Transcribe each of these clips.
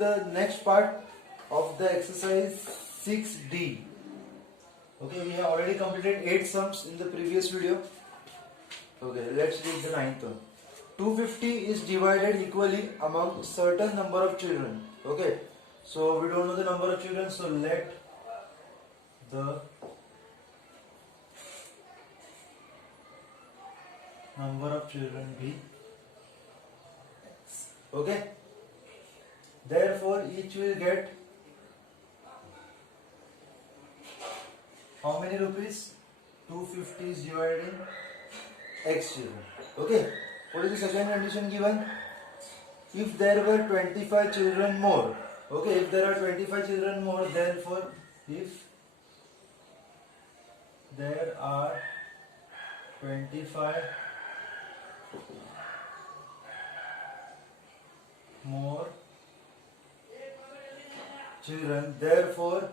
The next part of the exercise 6D. Okay, we have already completed 8 sums in the previous video. Okay, let's read the ninth one. 250 is divided equally among certain number of children. Okay, so we don't know the number of children, so let the number of children be x. Okay, therefore each will get how many rupees? 250 is divided in x children. Okay, what is the second condition given? If there were 25 children more. Okay, if there are 25 children more, therefore if there are 25 more children, therefore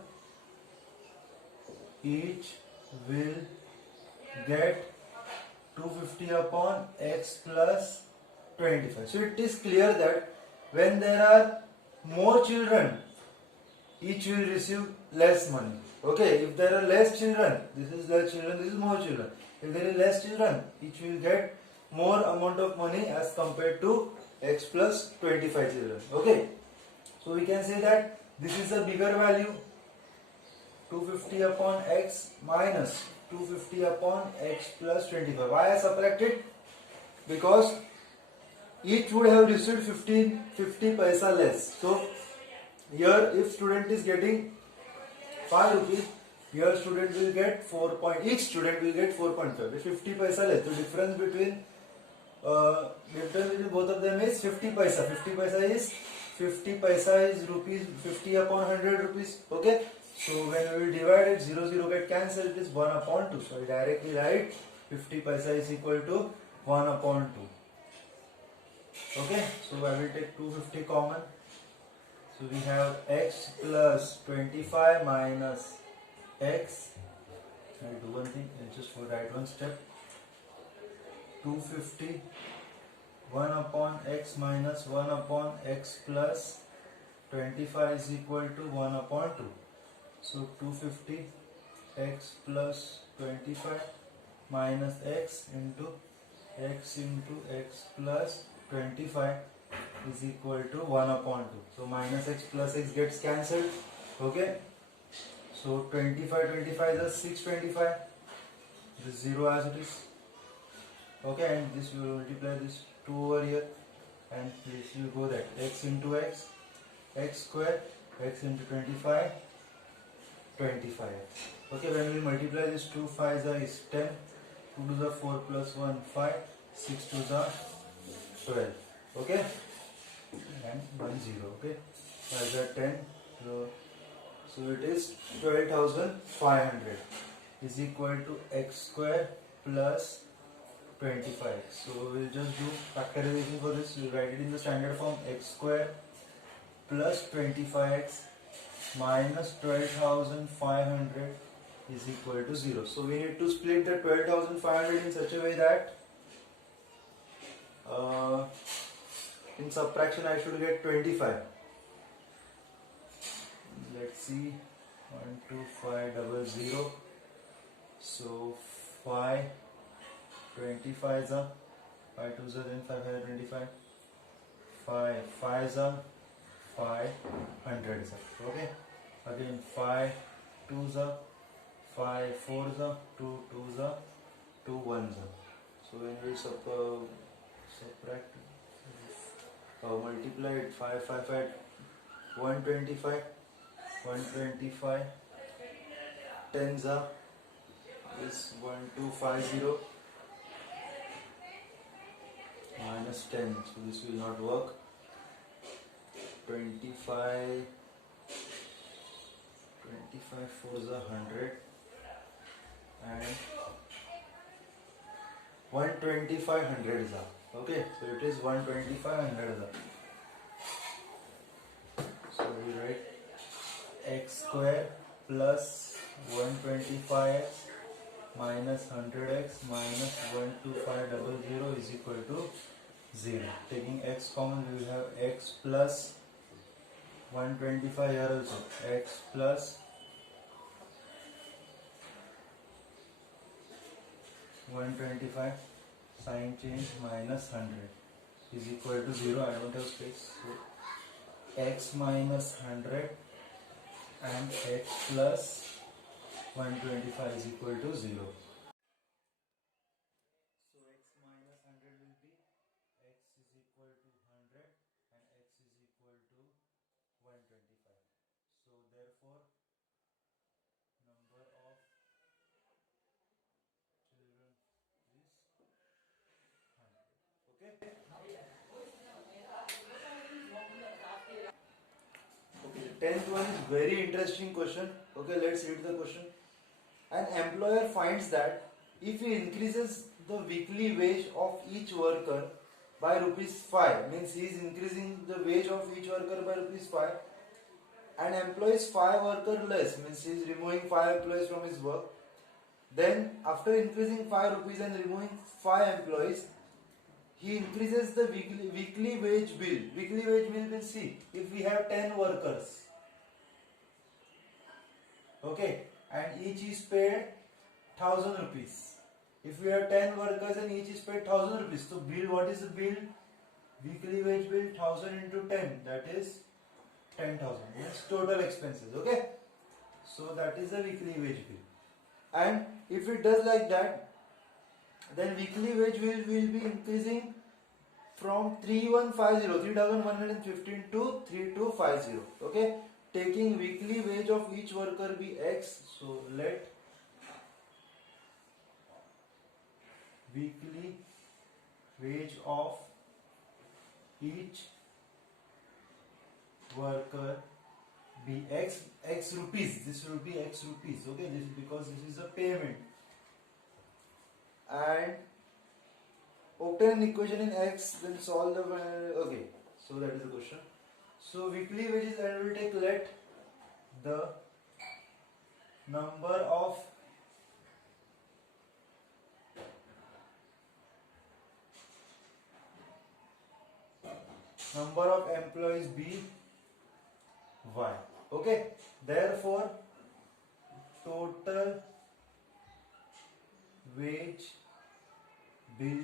each will get 250 upon x plus 25. So it is clear that when there are more children, each will receive less money. Okay, if there are less children, this is less children, this is more children. If there is less children, each will get more amount of money as compared to x plus 25 children. Okay, so we can say that this is a bigger value, 250 upon x minus 250 upon x plus 25. Why I subtracted? Because each would have received 50 paisa less. So here if student is getting 5 rupees, here student will get 4 point, each student will get 4.5. It's 50 paisa less. The difference between both of them is 50 paisa. 50 paisa is rupees 50 upon 100 rupees. Okay. So when we will divide it, 0 get cancelled, it is 1 upon 2. So I directly write 50 paisa is equal to 1 upon 2. Okay, so I will take 250 common. So we have x plus 25 minus x. I will do one thing, I just write one step. 250 1 upon x minus 1 upon x plus 25 is equal to 1 upon 2. So 250 x plus 25 minus x into x plus 25 is equal to 1 upon 2. So minus x plus x gets cancelled. Okay. So 25 is 625. This is 0 as it is. Okay, and this will multiply this 2 over here, and this will go that x into x square, x into 25. Okay, when we multiply this 2 5s is 10, 2 to the 4 plus 1 5, 6 to the 12. Okay, and 1 0. Okay, as a 10. So it is 12,500 is equal to x square plus 25. So we will just do factorization for this. We will write it in the standard form: x square plus 25x minus 12,500 is equal to 0. So we need to split the 12,500 in such a way that in subtraction I should get 25. Let's see, 12500. So 5 25 is 5 2s are then 525. 5 5s are 500 is okay. Again 5 2s are 5 4s are 2 2s are 2 1s are. So when we subtract, multiply it, 5 5 5 125 10s are is 1250 minus 10. So this will not work. 25 4s are 100 and 125 hundreds are. Okay, so it is 125 hundreds are. So we write x square plus 125x minus 100x minus 12500 is equal to 0. Taking x common, we will have x plus 125 here also, x plus 125 sign change minus 100 is equal to 0. I don't have space, so x minus 100 and x plus 125 is equal to 0. So x minus 100 will be x is equal to 100 and x is equal to 125. So therefore number of children is 100. Okay. Okay, the 10th one is very interesting question. Okay, let's read the question. An employer finds that if he increases the weekly wage of each worker by rupees 5, means he is increasing the wage of each worker by rupees 5, and employs 5 worker less, means he is removing 5 employees from his work. Then after increasing 5 rupees and removing 5 employees, he increases the weekly wage bill. Weekly wage bill means, see, if we have 10 workers, okay, and each is paid 1000 rupees. If we have 10 workers and each is paid 1000 rupees, so bill, what is the bill? Weekly wage bill 1000 into 10, that is 10,000. That's total expenses. Okay, so that is the weekly wage bill. And if it does like that, then weekly wage will be increasing from 3115 to 3250. Okay, taking weekly wage of each worker be x, so let weekly wage of each worker be x rupees. This will be x rupees. Okay, this is because this is a payment. And obtain an equation in x, then solve the okay. So that is the question. So weekly wages, I will take, let the number of employees be y. Okay, therefore total wage bill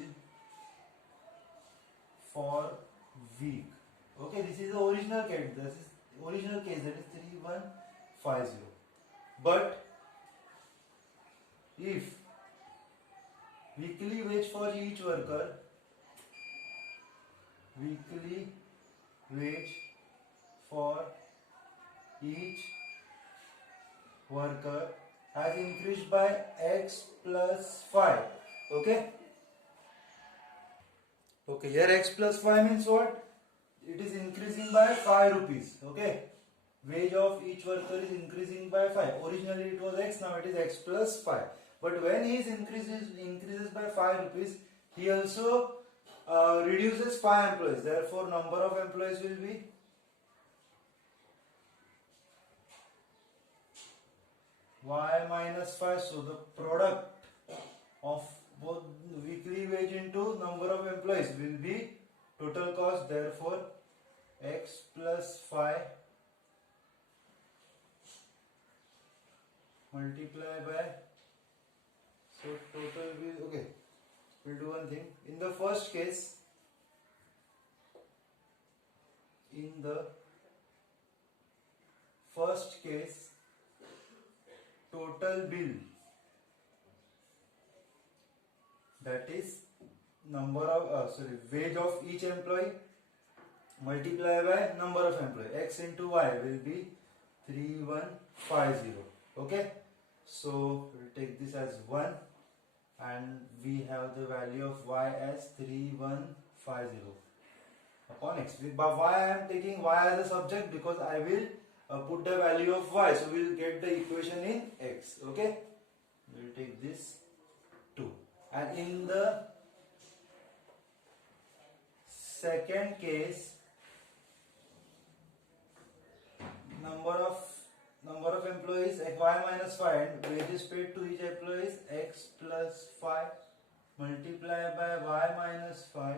for week. Okay, this is the original case. This is original case, that is 3150. But if weekly wage for each worker, weekly wage for each worker has increased by x plus 5. Okay. Okay, here x plus 5 means what? It is increasing by 5 rupees. Okay. Wage of each worker is increasing by 5. Originally it was x, now it is x plus 5. But when he increases by 5 rupees, he also reduces 5 employees. Therefore, number of employees will be y minus 5. So the product of both weekly wage into number of employees will be total cost. Therefore, x plus 5 multiply by, so total will, okay, we'll do one thing. In the first case, total bill, that is number of wage of each employee multiply by number of employee, x into y will be 3150. Okay, so we'll take this as 1 and we have the value of y as 3150 upon x. But why I am taking y as a subject? Because I will put the value of y, so we will get the equation in x. Okay, we will take this 2, and in the second case, number of employees y minus 5 and wages paid to each employee is x plus 5 multiplied by y minus 5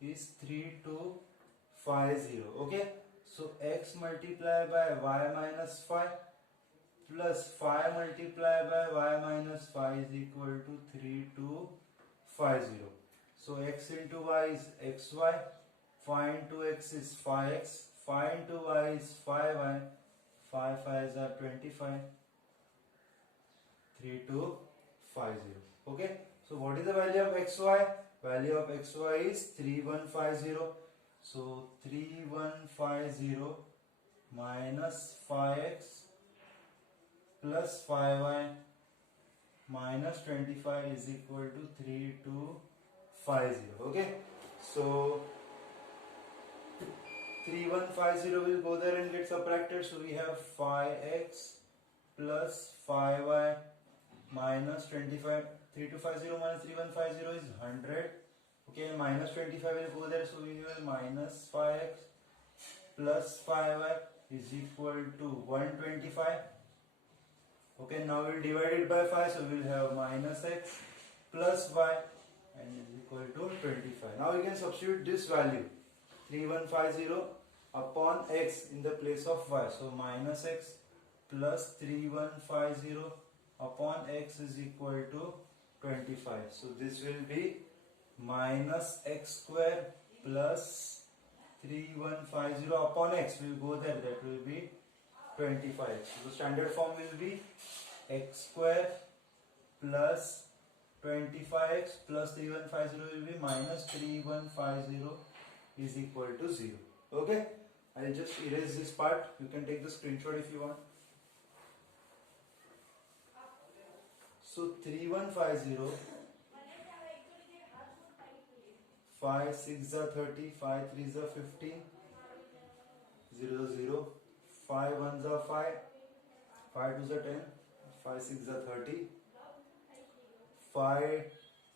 is 3250. Okay, So x multiplied by y minus 5 plus 5 multiplied by y minus 5 is equal to 3250. So x into y is xy, 5 into x is 5x, 5 into y is 5y, 5 5s are 25, 3250. Okay, so what is the value of xy? Value of xy is 3150. So 3150 minus 5x plus 5y minus 25 is equal to 3250. Okay, so 3150 will go there and get subtracted. So we have 5x plus 5y minus 25. 3250 minus 3150 is 100. Okay, minus 25 will go there. So we will minus 5x plus 5y is equal to 125. Okay, now we'll divide it by 5. So we'll have minus x plus y and is equal to 25. Now we can substitute this value 3150 upon x in the place of y. So minus x plus 3150 upon x is equal to 25. So this will be minus x square plus 3150 upon x will go there, that will be 25. So the standard form will be x square plus 25x plus 3150 will be minus 3150 is equal to 0. Okay, I'll just erase this part. You can take the screenshot if you want. So 3150, 5 6 are 30, 5 3 are 15, 0 0, 5 1s are 5, 5 2s are 10, 5 6 are 30, 5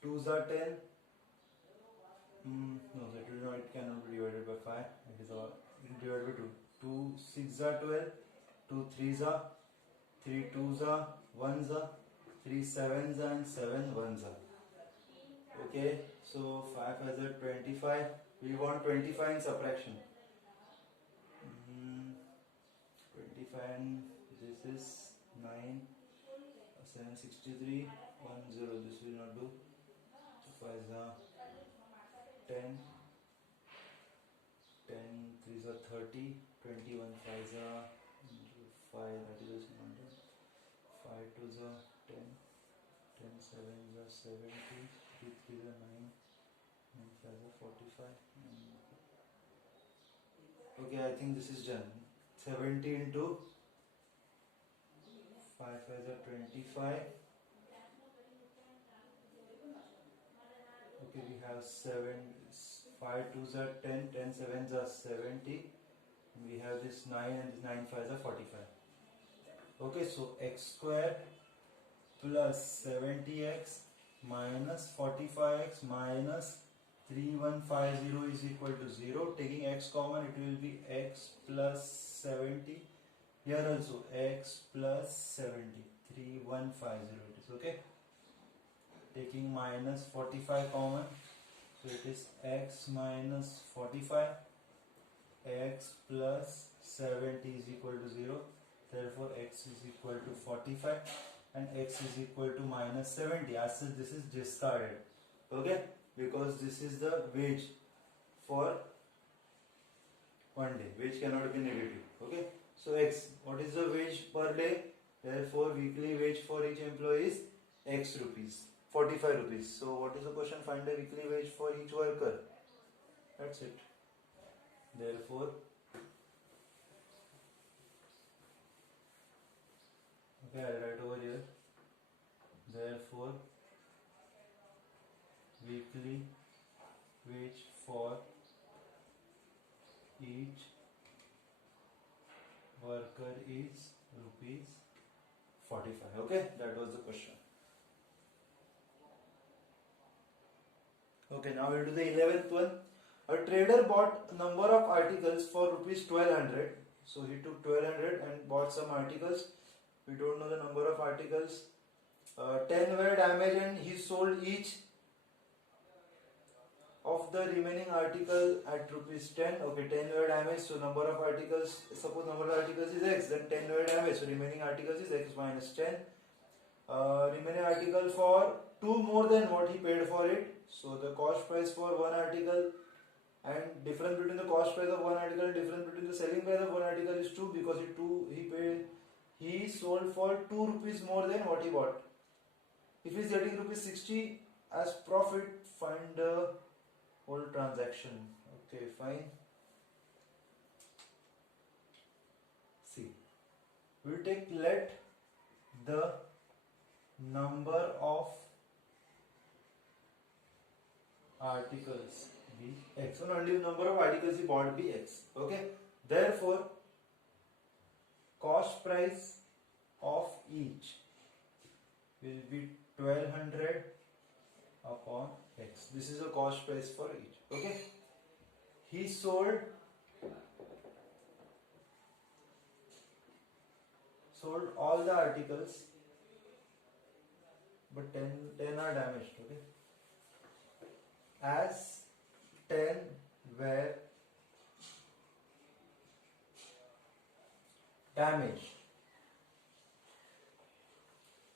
2s are 10. No, that will not, it cannot be divided by 5. It is all divided by 2. 2 6 are 12, 2 3s are, 3 2s are, 1s are, 3 7s are, and 7 1s are. Okay, so 5 has a 25. We want 25 in subtraction. 25 and this is 9, 763, 1 0. This will not do. 5 is 10, 10 3s are 30, 21 5s are 5, that is 100, 5 2s are 10, 10 7s are 70, 3 3s are 9, 9 5s are 45. Okay, I think this is done. 70 into 5 5s are 25. Okay, we have 7, 5 2s are 10, 10 7s are 70. We have this 9 and this 9 5s are 45. Okay, so x square plus 70x minus 45x minus 3150 is equal to 0. Taking x common, it will be x plus 70. Here also x plus 70. 3150 it is. Okay. Taking minus 45 common, so it is x minus 45. X plus 70 is equal to 0. Therefore, x is equal to 45 and x is equal to minus 70. As such, this is discarded. Okay, because this is the wage for one day. Wage cannot be negative. Okay, so x, what is the wage per day? Therefore, weekly wage for each employee is x rupees, 45 rupees. So, what is the question? Find the weekly wage for each worker. That's it. Therefore, okay, I'll write over here. Therefore, weekly wage for each worker is rupees 45. Okay, that was the question. Okay, now we'll do the 11th one. A trader bought number of articles for rupees 1200. So he took 1200 and bought some articles. We don't know the number of articles. 10 were damaged and he sold each of the remaining article at rupees 10. Okay, 10 were damaged, so number of articles, suppose number of articles is x, then 10 were damaged, so remaining articles is x minus 10. Remaining article for 2 more than what he paid for it, so the cost price for one article and difference between the cost price of one article and difference between the selling price of one article is 2, because he sold for 2 rupees more than what he bought. If he is getting rupees 60 as profit, find the whole transaction. Okay, fine. See, we'll take, let the number of articles be x, and only the number of articles he bought be x. Okay, therefore cost price of each will be 1200 upon x. This is the cost price for each. Okay, he sold all the articles, but 10 are damaged. Okay, as 10 were damaged,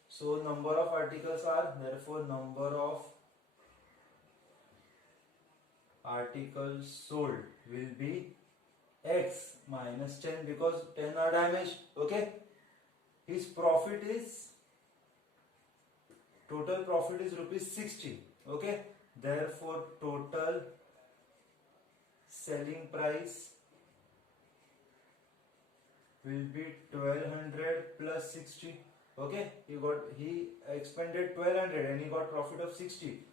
so number of articles are, therefore number of articles sold will be x minus 10, because 10 are damaged. Okay, his profit is, total profit is rupees 60. Okay, therefore total selling price will be 1200 plus 60. Okay, he expended 1200 and he got profit of 60.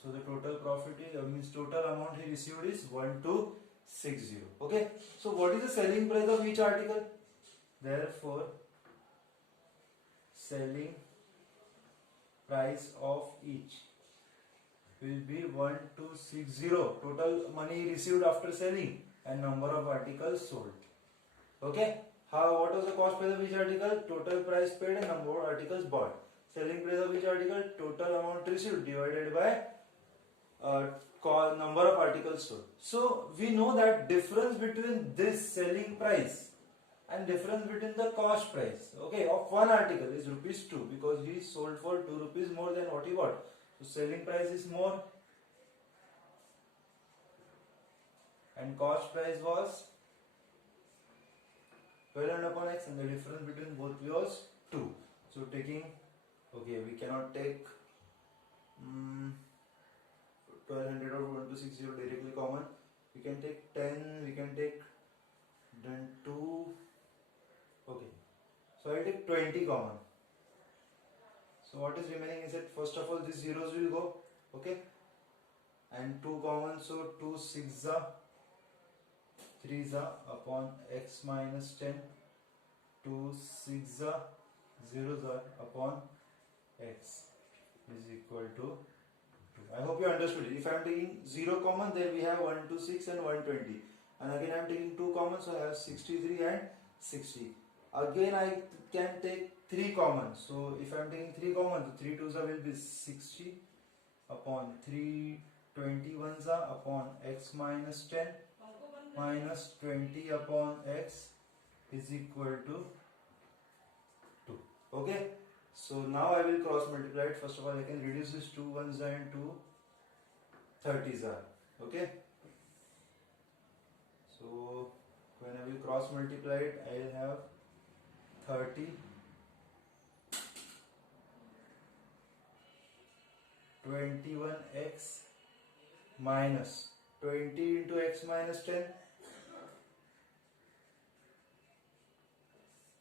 So the total profit is, means total amount he received is 1260. Okay, so what is the selling price of each article? Therefore selling price of each will be 1260, total money received after selling and number of articles sold. Okay, what was the cost price of each article? Total price paid and number of articles bought. Selling price of each article, total amount received divided by number of articles sold. So we know that difference between this selling price and difference between the cost price, okay, of one article is rupees 2, because he sold for 2 rupees more than what he bought. So selling price is more and cost price was 1200 upon x, and the difference between both was 2. So taking, okay, we cannot take 1200 or 1260 directly common. We can take 10, we can take then 2. Okay, so I'll take 20 common. So what is remaining is that first of all these zeros will go, okay, and 2 common, so 2 6 3 upon x minus 10, 2 6 0 upon x is equal to 2. I hope you understood it. If I am taking 0 common, then we have 126 and 120, and again I am taking 2 common, so I have 63 and 60. Again I can take 3 common, so if I am taking 3 common, so 3 2s will be 60 upon 3 21s upon x minus 10 minus 20 upon x is equal to 2. Okay, so now I will cross multiply it. First of all, I can reduce this 2 1s and 2 30s are. Okay, so when I will cross multiply it, I will have 30 21x minus 20 into x minus 10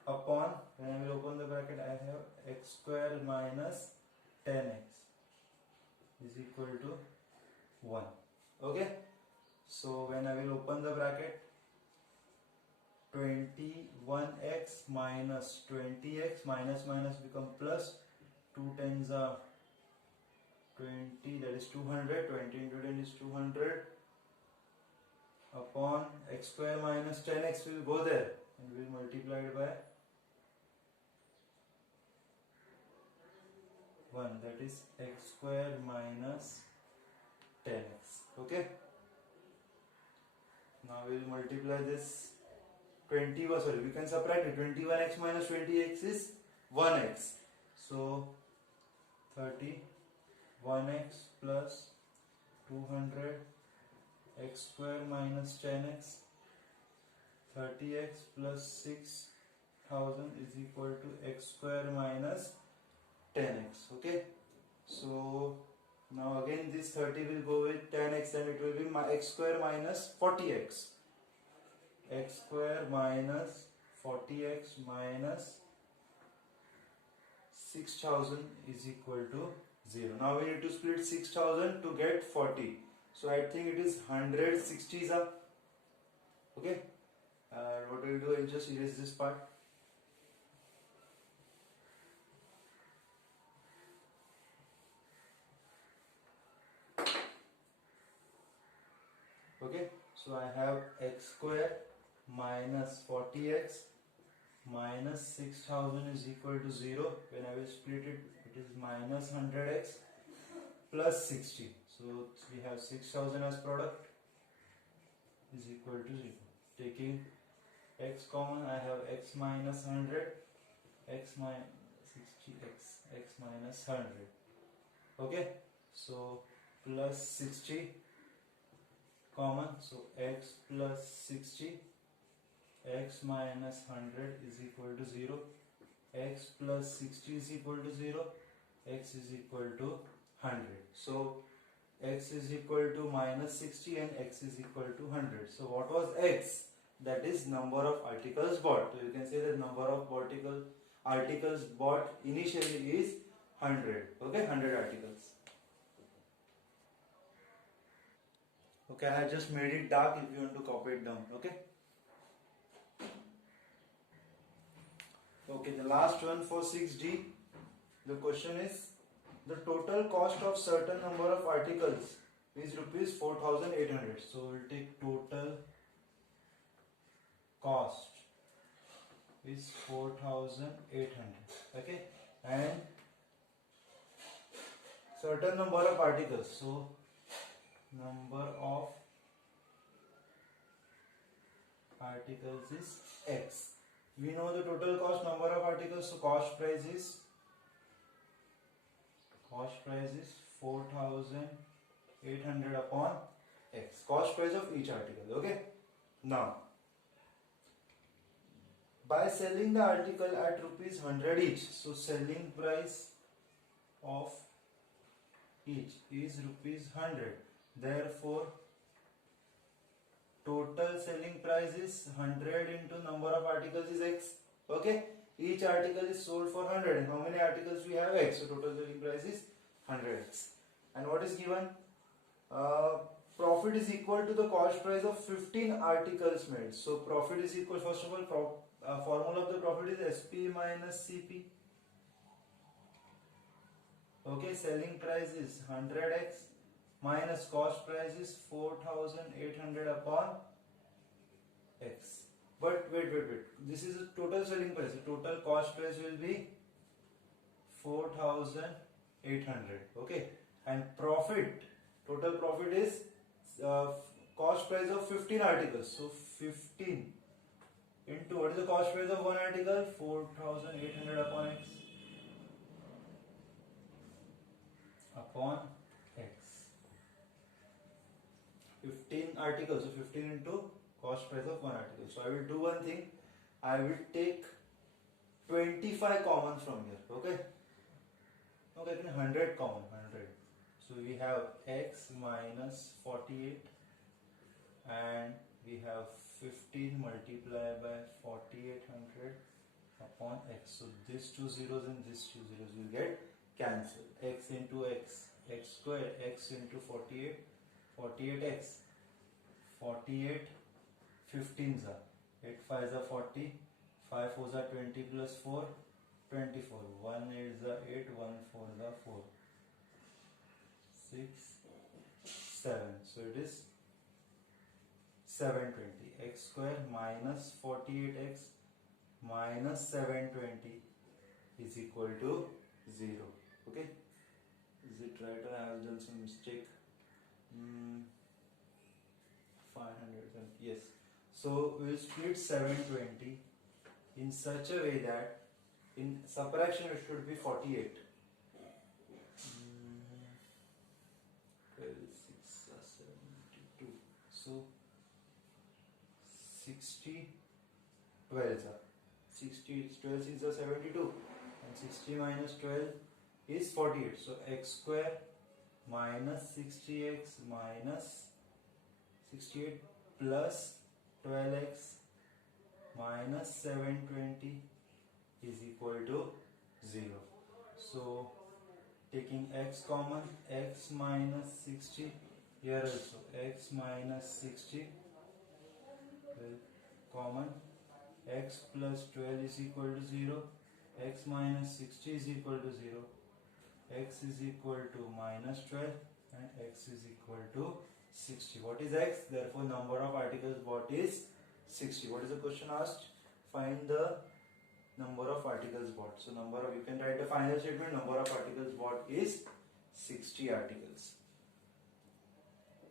upon, when I will open the bracket, I have x square minus 10x is equal to 1. Okay, so when I will open the bracket, 21x minus 20x, minus minus become plus, 2 tens are 20, that is 200, 20 into 10 is 200 upon x square minus 10x will go there and will multiply it by 1, that is x square minus 10x. Okay, now we will multiply this 21, sorry, we can subtract it. 21x minus 20x is 1x. So 31x plus 200 x square minus 10x, 30x plus 6000 is equal to x square minus 10x. Okay, so now again this 30 will go with 10x and it will be my x square minus 40x. X square minus 40x minus 6000 is equal to 0. Now we need to split 6000 to get 40. So I think it is 160s are. Okay. What we will do, I will just erase this part. Okay. So I have x square minus 40x minus 6000 is equal to 0. When I will split it, it is minus 100x plus 60. So we have 6000 as product is equal to 0. Taking x common, I have x minus 100, x minus 60x, x minus 100. Okay, so plus 60 common, so x plus 60, x minus 100 is equal to 0, x plus 60 is equal to 0, x is equal to 100. So x is equal to minus 60 and x is equal to 100. So what was x? That is number of articles bought. So you can say that number of articles bought initially is 100. Okay, 100 articles. Okay, I have just made it dark if you want to copy it down. Okay. Okay, the last one for 6D. The question is the total cost of certain number of articles is rupees 4800. So we'll take total cost is 4800. Okay, and certain number of articles. So number of articles is x. We know the total cost number of articles. So cost price is 4800 upon x. Cost price of each article. Okay. Now, by selling the article at rupees 100 each, so selling price of each is rupees 100. Therefore, total selling price is 100 into number of articles is x. Okay. Each article is sold for 100. And how many articles we have? X. So total selling price is 100x. And what is given? Profit is equal to the cost price of 15 articles made. So profit is equal, first of all, formula of the profit is SP minus CP. Okay, selling price is 100x minus cost price is 4800 upon x. But wait. This is a total selling price. The total cost price will be 4800. Okay, and profit, total profit is cost price of 15 articles. So 15 into what is the cost price of one article? 4800 upon x. Upon x. 15 articles. So 15 into cost price of one article. So I will do one thing. I will take 25 common from here. Okay. Okay, 100 common. 100. So we have x minus 48 and we have 15 multiplied by 4800 upon x. So these two zeros and these two zeros will get cancelled. X into x, x square, x into 48, 48x, 48, 15s are 8 5s are 40, 5 4s are 20 plus 4, 24, 1 8s are 8, 1 4s are 4, 6, 7. So it is 720. X square minus 48x minus 720 is equal to 0. Okay, is it right or I have done some mistake? 500, yes. So we'll split 720 in such a way that in subtraction it should be 48. 12, 6 are 72. So 60 12s are 60, 12 6 are 72 and 60 minus 12 is 48. So x square minus 60x minus 68 plus 12x minus 720 is equal to 0. So taking x common, x minus 60, here also x minus 60 common, x plus 12 is equal to 0, x minus 60 is equal to 0, x is equal to minus 12 and x is equal to 60. What is x? Therefore number of particles bought is 60. What is the question asked? Find the number of particles bought. So number of, you can write the final statement, number of particles bought is 60 articles.